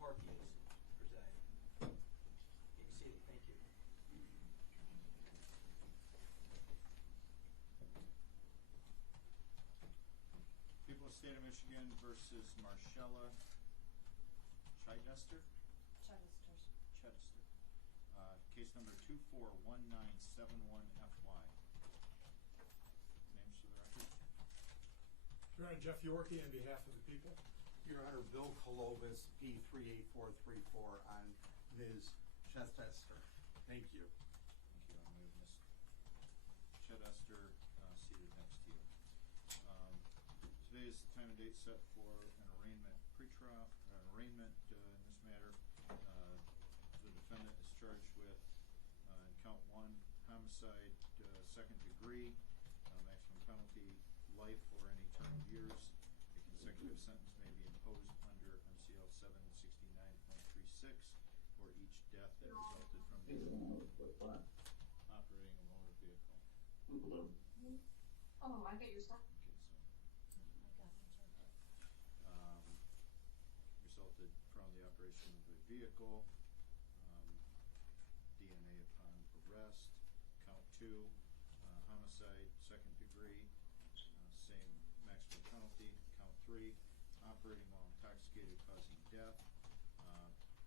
Horky is presiding. You can see it. Thank you. People of the State of Michigan versus Marcella Chidester. Case number 241971FY. Names for the record. Your Honor, Jeff Yorkie on behalf of the people. Your Honor, Bill Kolovis, P38434 on Ms. Chidester. Thank you. Thank you. I'll move Ms. Chidester seated next to you. Today is the time and date set for an arraignment pretrial, arraignment in this matter. The defendant is charged with count 1, homicide, second degree, maximum penalty, life or any term of years. A consecutive sentence may be imposed under MCL 769.36 for each death that resulted from operating a motor vehicle. Oh, I get your stuff. Okay, so resulted from the operation of the vehicle, DNA upon arrest. Count 2, homicide, second degree, same maximum penalty. Count 3, operating while intoxicated causing death,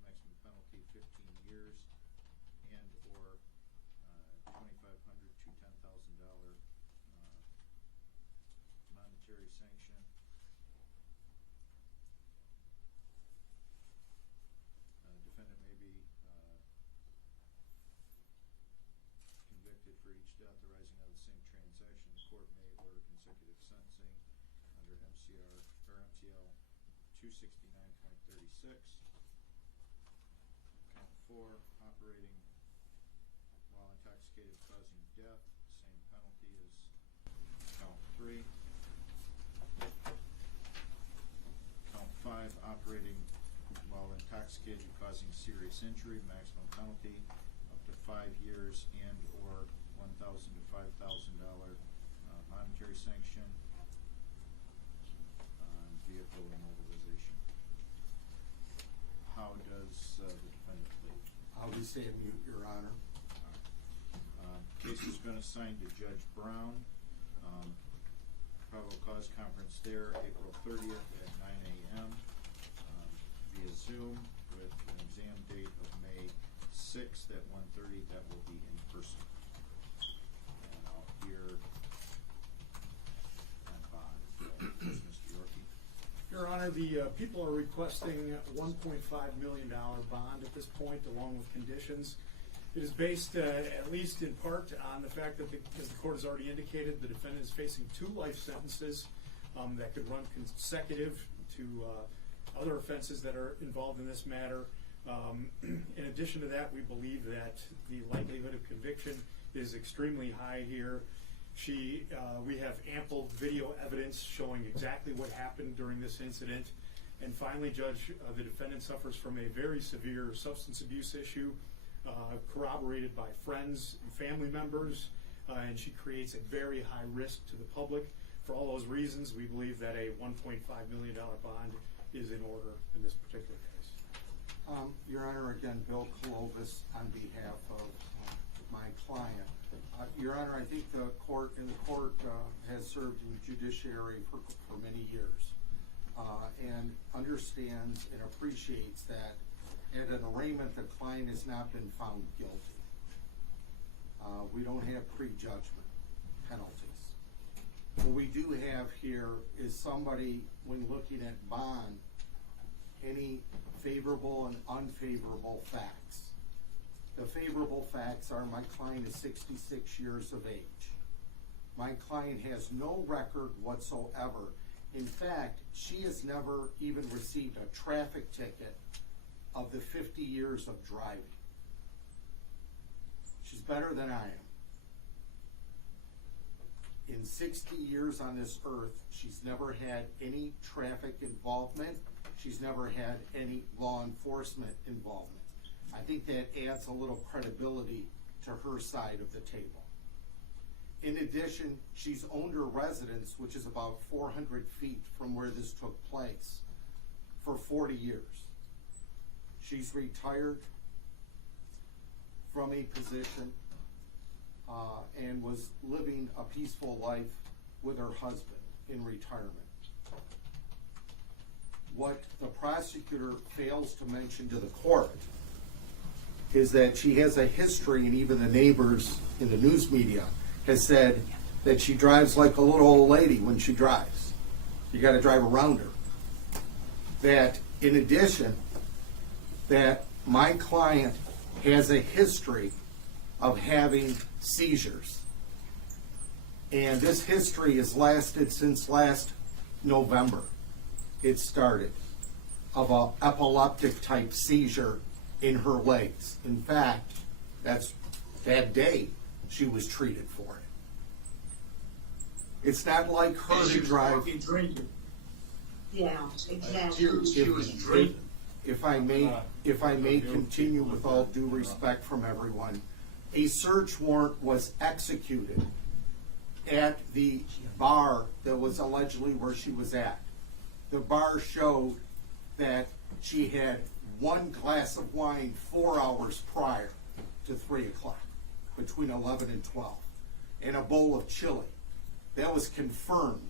maximum penalty 15 years and or $2,500 to $10,000 monetary sanction. Defendant may be convicted for each death arising out of the same transaction. The court may order consecutive sentencing under MCL 269.36. Count 4, operating while intoxicated causing death, same penalty as count 3. Count 5, operating while intoxicated causing serious injury, maximum penalty up to 5 years and or $1,000 to $5,000 monetary sanction on vehicle immobilization. How does the defendant plead? I'll be staying mute, Your Honor. Case has been assigned to Judge Brown. Probable cause conference there, April 30th at 9 a.m. Via Zoom with an exam date of May 6th at 1:30. That will be in person. And I'll hear on bond. Mr. Yorkie. Your Honor, the people are requesting a $1.5 million bond at this point, along with conditions. It is based, at least in part, on the fact that, as the court has already indicated, the defendant is facing 2 life sentences that could run consecutive to other offenses that are involved in this matter. In addition to that, we believe that the likelihood of conviction is extremely high here. We have ample video evidence showing exactly what happened during this incident. And finally, Judge, the defendant suffers from a very severe substance abuse issue, corroborated by friends and family members, and she creates a very high risk to the public. For all those reasons, we believe that a $1.5 million bond is in order in this particular case. Your Honor, again, Bill Kolovis on behalf of my client. Your Honor, I think the court has served in the judiciary for many years and understands and appreciates that at an arraignment, the client has not been found guilty. We don't have prejudgment penalties. What we do have here is somebody, when looking at bond, any favorable and unfavorable facts. The favorable facts are my client is 66 years of age. My client has no record whatsoever. In fact, she has never even received a traffic ticket of the 50 years of driving. She's better than I am. In 60 years on this earth, she's never had any traffic involvement. She's never had any law enforcement involvement. I think that adds a little credibility to her side of the table. In addition, she's owned her residence, which is about 400 feet from where this took place, for 40 years. She's retired from a position and was living a peaceful life with her husband in retirement. What the prosecutor fails to mention to the court is that she has a history, and even the neighbors in the news media has said that she drives like a little old lady when she drives. You got to drive around her. That in addition, that my client has a history of having seizures. And this history has lasted since last November. It started of an epileptic type seizure in her legs. In fact, that's that day she was treated for it. It's not like her to drive. Yeah, exactly. She was drinking. If I may continue with all due respect from everyone, a search warrant was executed at the bar that was allegedly where she was at. The bar showed that she had one glass of wine 4 hours prior to 3 o'clock, between 11 and 12, and a bowl of chili. That was confirmed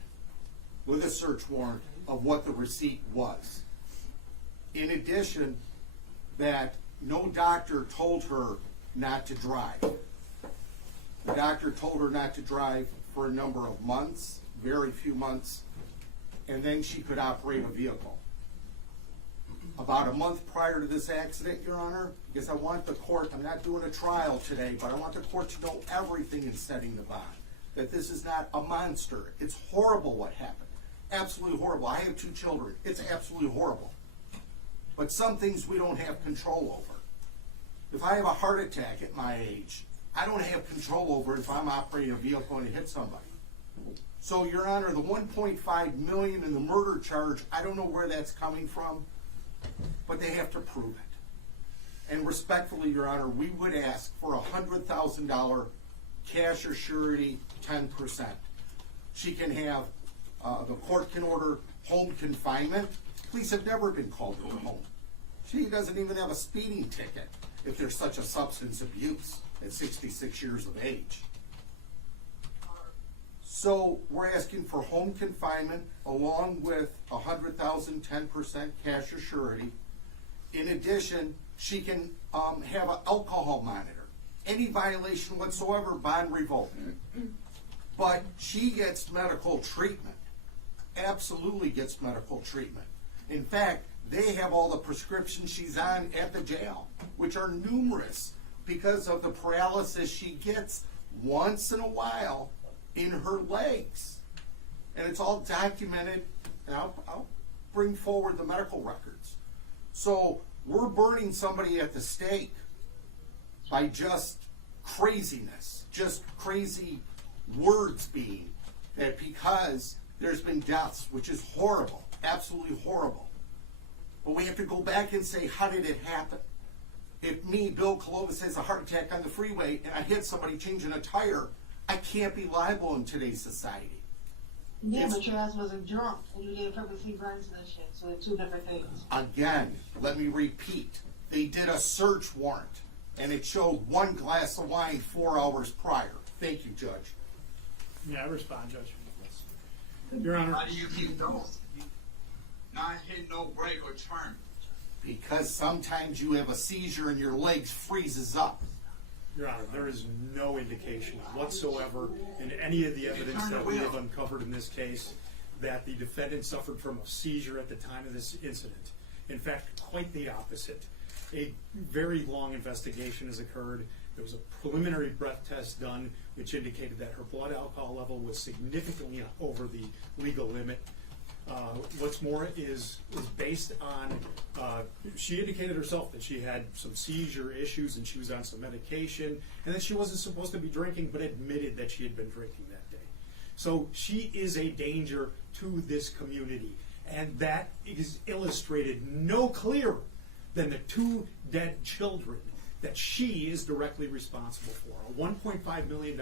with a search warrant of what the receipt was. In addition, that no doctor told her not to drive. The doctor told her not to drive for a number of months, very few months, and then she could operate a vehicle. About a month prior to this accident, Your Honor, because I want the court, I'm not doing a trial today, but I want the court to know everything in setting the bond. That this is not a monster. It's horrible what happened. Absolutely horrible. I have 2 children. It's absolutely horrible. But some things we don't have control over. If I have a heart attack at my age, I don't have control over it if I'm operating a vehicle and it hits somebody. So, Your Honor, the $1.5 million in the murder charge, I don't know where that's coming from, but they have to prove it. And respectfully, Your Honor, we would ask for a $100,000 cash or surety, 10%. She can have, the court can order home confinement. Police have never been called to her home. She doesn't even have a speeding ticket if there's such a substance abuse at 66 years of age. So we're asking for home confinement along with $100,000, 10% cash or surety. In addition, she can have an alcohol monitor. Any violation whatsoever, bond revoked. But she gets medical treatment. Absolutely gets medical treatment. In fact, they have all the prescriptions she's on at the jail, which are numerous because of the paralysis she gets once in a while in her legs. And it's all documented, and I'll bring forward the medical records. So we're burning somebody at the stake by just craziness, just crazy words being that because there's been deaths, which is horrible, absolutely horrible. But we have to go back and say, how did it happen? If me, Bill Clovis, has a heart attack on the freeway and I hit somebody changing a tire, I can't be liable in today's society. Yeah, but your ass wasn't drunk and you didn't purposely run to that shit, so they're 2 different things. Again, let me repeat. They did a search warrant and it showed 1 glass of wine 4 hours prior. Thank you, Judge. Yeah, I respond, Judge. Your Honor. How do you keep those? Not hit no break or turn. Because sometimes you have a seizure and your legs freezes up. Your Honor, there is no indication whatsoever in any of the evidence that we have uncovered in this case that the defendant suffered from a seizure at the time of this incident. In fact, quite the opposite. A very long investigation has occurred. There was a preliminary breath test done which indicated that her blood alcohol level was significantly over the legal limit. What's more is based on, she indicated herself that she had some seizure issues and she was on some medication and that she wasn't supposed to be drinking, but admitted that she had been drinking that day. So she is a danger to this community, and that is illustrated no clearer than the 2 dead children that she is directly responsible for. A $1.5 million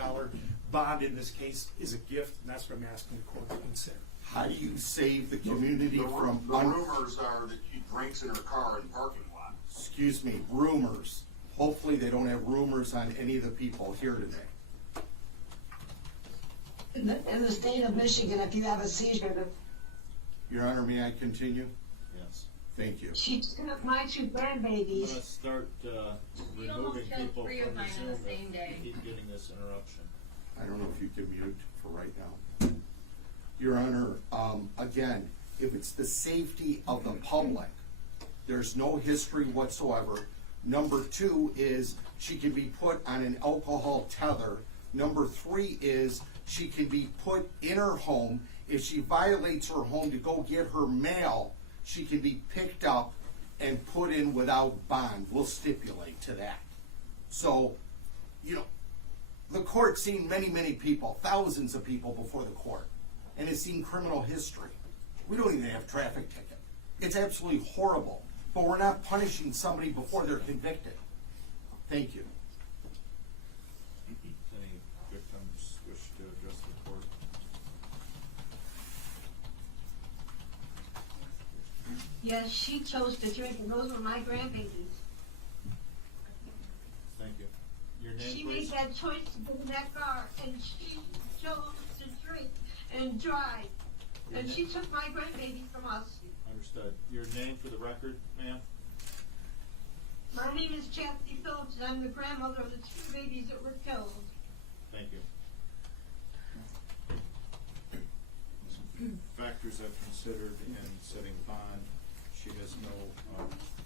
bond in this case is a gift, and that's what I'm asking the court to consider. How do you save the community from... The rumors are that she drinks in her car in parking lots. excuse me, rumors. Hopefully they don't have rumors on any of the people here today. In the state of Michigan, if you have a seizure, Your Honor, may I continue? Yes. Thank you. she took my two I'm grandbabies. gonna start, We removing almost killed people 3 of from the mine on Zoom the same if day. we keep getting this interruption. I don't know if you can mute for right now. Your Honor, again, if it's the safety of the public, there's no history whatsoever. Number 2 is she can be put on an alcohol tether. Number 3 is she can be put in her home. If she violates her home to go get her mail, she can be picked up and put in without bond. We'll stipulate to that. So, you know, the court's seen many, many people, thousands of people before the court, and has seen criminal history. We don't even have a traffic ticket. It's absolutely horrible, but we're not punishing somebody before they're convicted. Thank you. Any victims wish to address the court? Yes, she chose to drink, and those were my grandbabies. Thank you. Your She name, made please? that choice to get in that car, and she chose to drink and drive. And she took my grandbaby from us. Understood. Your name for the record, ma'am? My name is Chastity Phillips, and I'm the grandmother of the 2 babies that were killed. Thank you. Factors I've considered in setting bond, she has no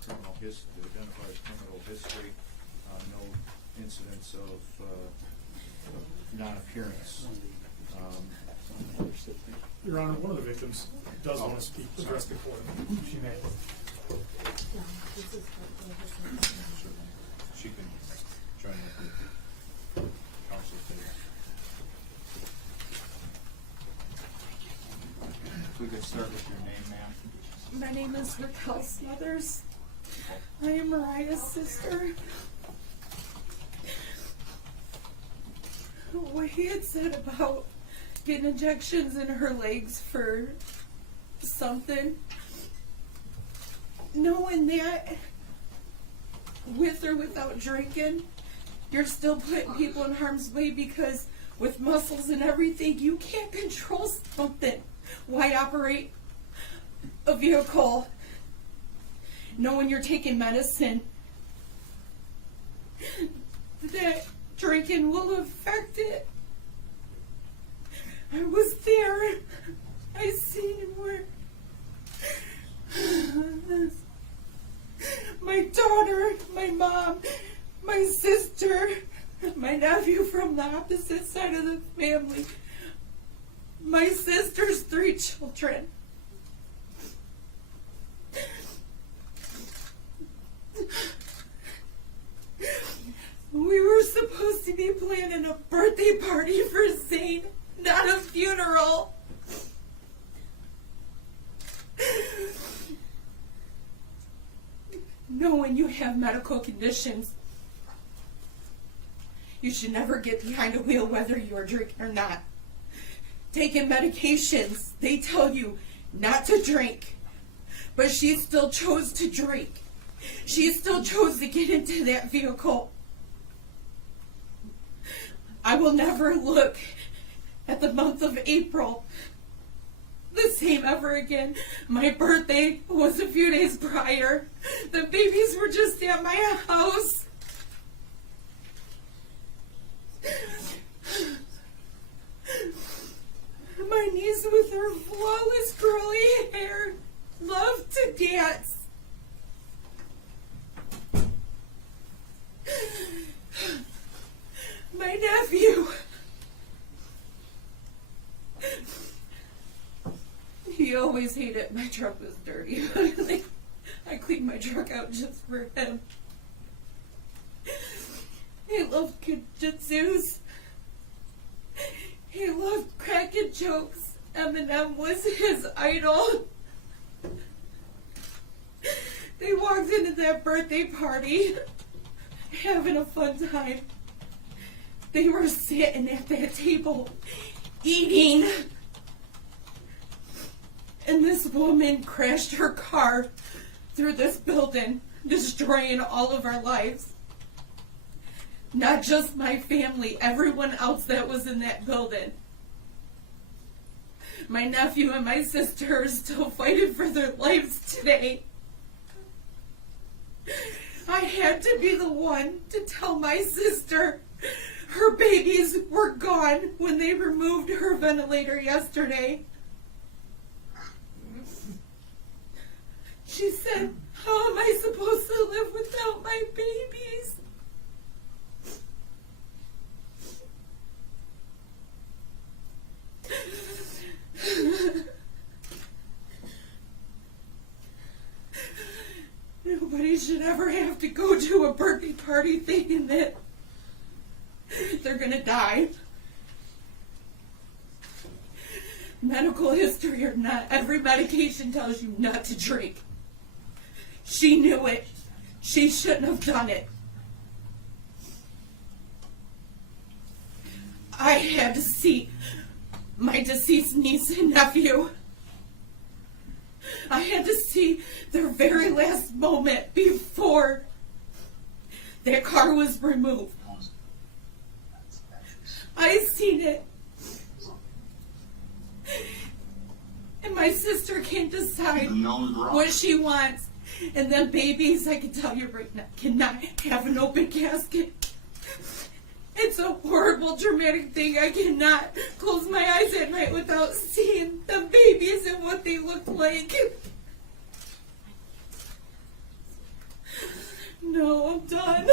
criminal identified criminal history, no incidents of non-appearance. Your Honor, one of the victims does want to speak, address the court. She may. She can join the council table. If we could start with your name, ma'am. My name is Raquel Smothers. I am Mariah's sister. What he had said about getting injections in her legs for something, knowing that with or without drinking, you're still putting people in harm's way because with muscles and everything, you can't control something. Why operate a vehicle knowing you're taking medicine that drinking will affect it? I was there. I seen where my daughter, my mom, my sister, my nephew from the opposite side of the family, my sister's 3 children. We were supposed to be planning a birthday party for Zane, not a funeral. Knowing you have medical conditions, you should never get behind a wheel whether you are drinking or not. Taking medications, they tell you not to drink, but she still chose to drink. She still chose to get into that vehicle. I will never look at the month of April the same ever again. My birthday was a few days prior. The babies were just at my house. My niece with her flawless curly hair loved to dance. My nephew, he always hated my truck was dirty. I cleaned my truck out just for him. He loved jujitsus. He loved cracking jokes. Eminem was his idol. They walked into that birthday party having a fun time. They were sitting at that table eating. And this woman crashed her car through this building destroying all of our lives. Not just my family, everyone else that was in that building. My nephew and my sister are still fighting for their lives today. I had to be the one to tell my sister her babies were gone when they removed her ventilator yesterday. She said, "How am I supposed to live without my babies?" Nobody should ever have to go to a birthday party thinking that they're gonna die. Medical history or not, every medication tells you not to drink. She knew it. She shouldn't have done it. I had to see my deceased niece and nephew. I had to see their very last moment before their car was removed. I seen it. And my sister can't decide what she wants. And then babies, I can tell you right now, cannot have an open casket. It's a horrible, dramatic thing. I cannot close my eyes at night without seeing the babies and what they look like. No, I'm done.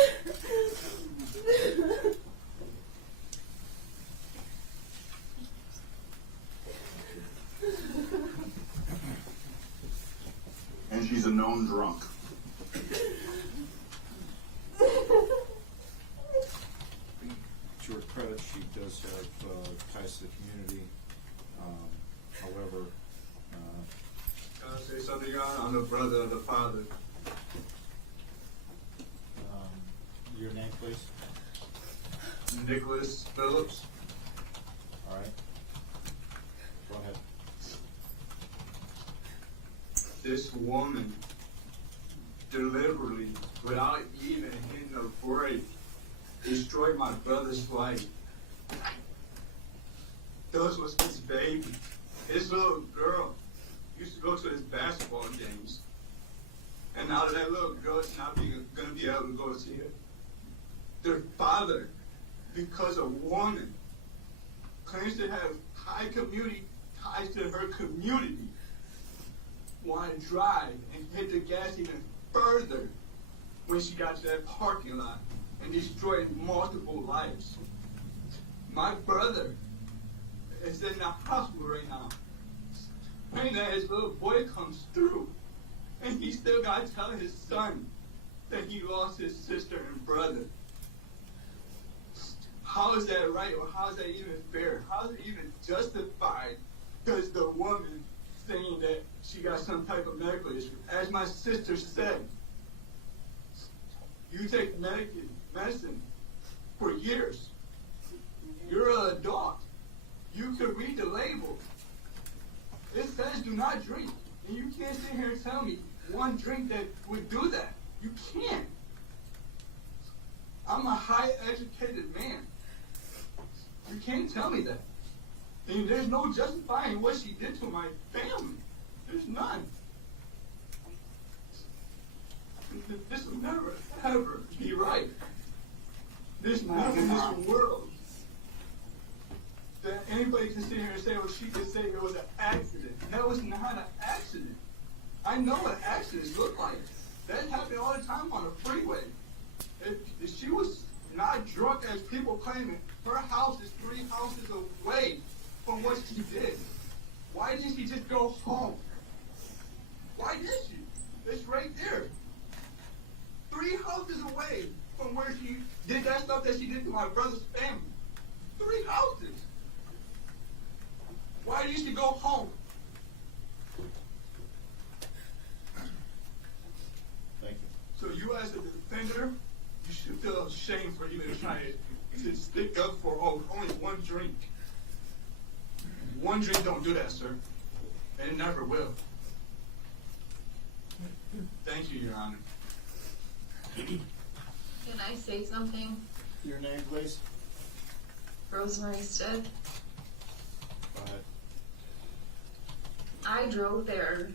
And she's a known drunk. To her credit, she does have ties to the community. However, Can I say something, Your Honor? I'm the brother of the father. your name, please. Nicholas Phillips. All right. Go ahead. This woman deliberately, without even hitting a brake, destroyed my brother's life. Those was his baby. His little girl used to go to his basketball games. And now that little girl is not going to be able to go see it. Their father, because a woman claims to have high community ties to her community, want to drive and hit the gas even further when she got to that parking lot and destroyed multiple lives. My brother is in the hospital right now, praying that his little boy comes through, and he still got to tell his son that he lost his sister and brother. How is that right, or how is that even fair? How is it even justified? Because the woman saying that she got some type of medical issue. As my sister said, you take medicine for years. You're an adult. You can read the label. It says do not drink. And you can't sit here and tell me one drink that would do that. You can't. I'm a high educated man. You can't tell me that. And there's no justifying what she did to my family. There's none. This will never, ever be right. There's nothing in this world that anybody can sit here and say, well, she could say it was an accident. That was not an accident. I know what accidents look like. That happened all the time on the freeway. If she was not drunk as people claim it, her house is 3 houses away from what she did. Why didn't she just go home? Why did she? It's right there. 3 houses away from where she did that stuff that she did to my brother's family. 3 houses. Why didn't she go home? Thank you. So you as a defender, you should feel ashamed for even trying to stick up for only one drink. One drink don't do that, sir. And it never will. Thank you, Your Honor. Can I say something? Your name, please? Rosemary Stead. Go ahead. I drove there.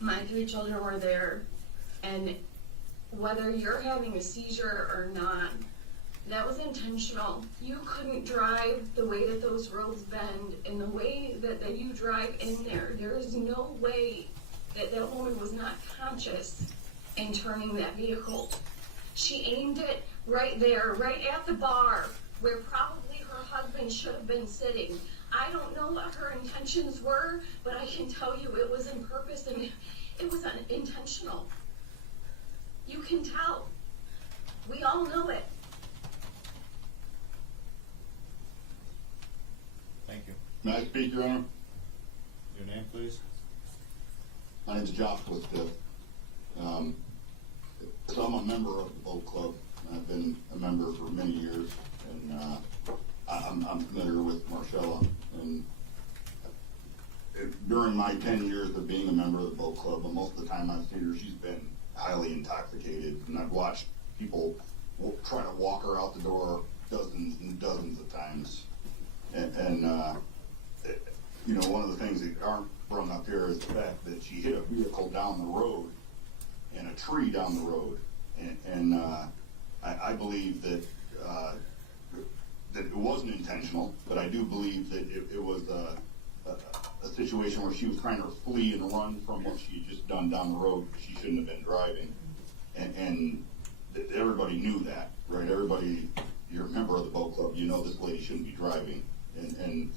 My 3 children were there. And whether you're having a seizure or not, that was intentional. You couldn't drive the way that those roads bend and the way that you drive in there. There is no way that that woman was not conscious in turning that vehicle. She aimed it right there, right at the bar, where probably her husband should have been sitting. I don't know what her intentions were, but I can tell you it was in purpose and it was intentional. You can tell. We all know it. Thank you. May I speak, Your Honor? Your name, please? My name's Joshua Stiff. So I'm a member of the boat club. I've been a member for many years, and I'm familiar with Marcella. And during my 10 years of being a member of the boat club, most of the time I've seen her, she's been highly intoxicated, and I've watched people try to walk her out the door dozens and dozens of times. And you know, one of the things that aren't brought up here is the fact that she hit a vehicle down the road and a tree down the road. And I believe that that it wasn't intentional, but I do believe that it was a situation where she was trying to flee and run from what she had just done down the road because she shouldn't have been driving. And everybody knew that, right? Everybody, you're a member of the boat club, you know this lady shouldn't be driving. And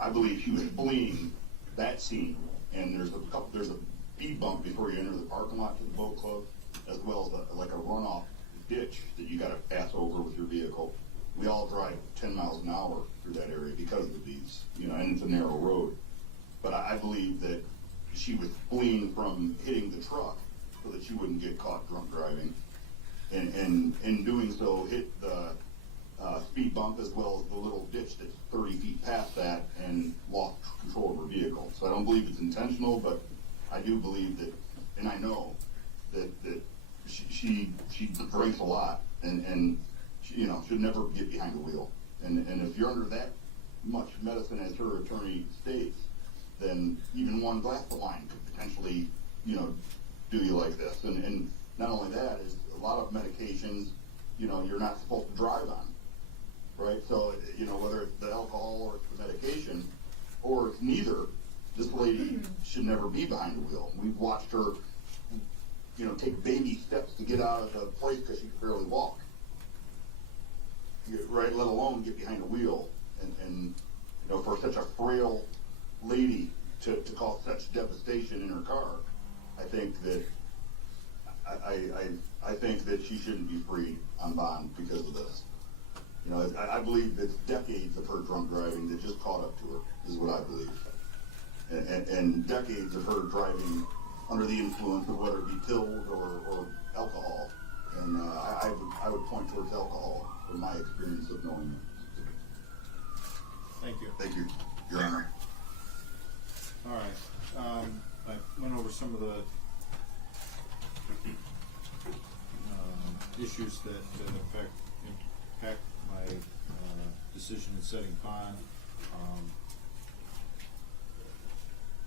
I believe she was fleeing that scene. And there's a speed bump before you enter the parking lot to the boat club, as well as like a runoff ditch that you got to pass over with your vehicle. We all drive 10 miles an hour through that area because of these, you know, and it's a narrow road. But I believe that she was fleeing from hitting the truck so that she wouldn't get caught drunk driving. And in doing so, hit the speed bump as well as the little ditch that's 30 feet past that and lost control of her vehicle. So I don't believe it's intentional, but I do believe that, and I know that she drinks a lot and she, you know, should never get behind the wheel. And if you're under that much medicine as her attorney states, then even one glass of wine could potentially, you know, do you like this. And not only that, is a lot of medications, you know, you're not supposed to drive on, right? So, you know, whether it's the alcohol or it's the medication or it's neither, this lady should never be behind the wheel. We've watched her, you know, take baby steps to get out of the place because she could barely walk, right? Let alone get behind the wheel. And you know, for such a frail lady to cause such devastation in her car, I think that I think that she shouldn't be freed on bond because of this. You know, I believe it's decades of her drunk driving that just caught up to her, is what I believe. And decades of her driving under the influence of whether it be pills or alcohol. And I would point towards alcohol from my experience of knowing her. Thank you. Thank you, Your Honor. All right. I went over some of the issues that impact my decision in setting bond.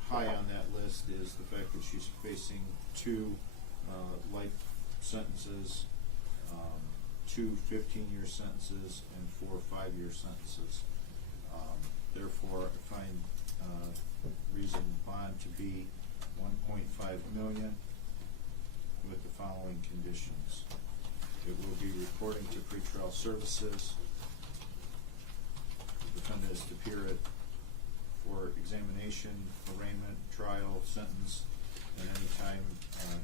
High on that list is the fact that she's facing 2 life sentences, 2 15-year sentences, and 4 5-year sentences. Therefore, I find reason bond to be $1.5 million with the following conditions. It will be reporting to pretrial services. The defendant is to appear for examination, arraignment, trial, sentence, at any time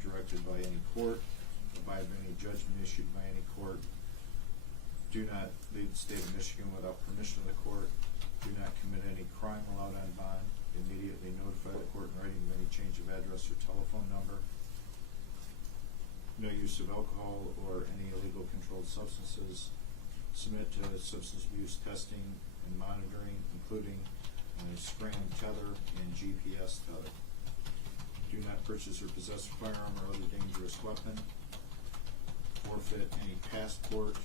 directed by any court, abide by any judgment issued by any court. Do not leave the state of Michigan without permission of the court. Do not commit any crime allowed on bond. Immediately notify the court in writing of any change of address or telephone number. No use of alcohol or any illegal controlled substances. Submit to substance abuse testing and monitoring, including a scram tether and GPS tether. do not purchase or possess a firearm or other dangerous weapon, forfeit any passport,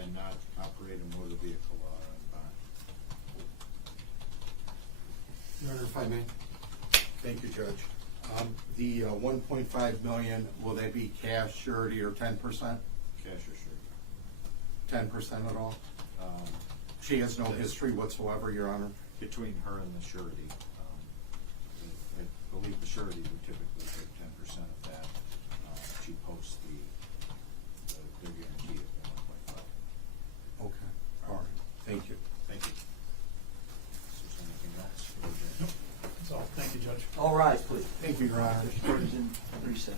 and not operate a motor vehicle while on bond. Your Honor, if I may. Thank you, Judge. The 1.5 million, will they be cash, surety, or 10%? Cash or surety. 10% at all? Um, She has no history whatsoever, Your Honor. Between her and the surety, I believe the surety would typically take 10% of that. She posts the guarantee of 1.5. Okay, all right, thank you. Thank you. Is there anything else? Nope, that's all. Thank you, Judge. All rise, please. Thank you, Your Honor. Court is in recess.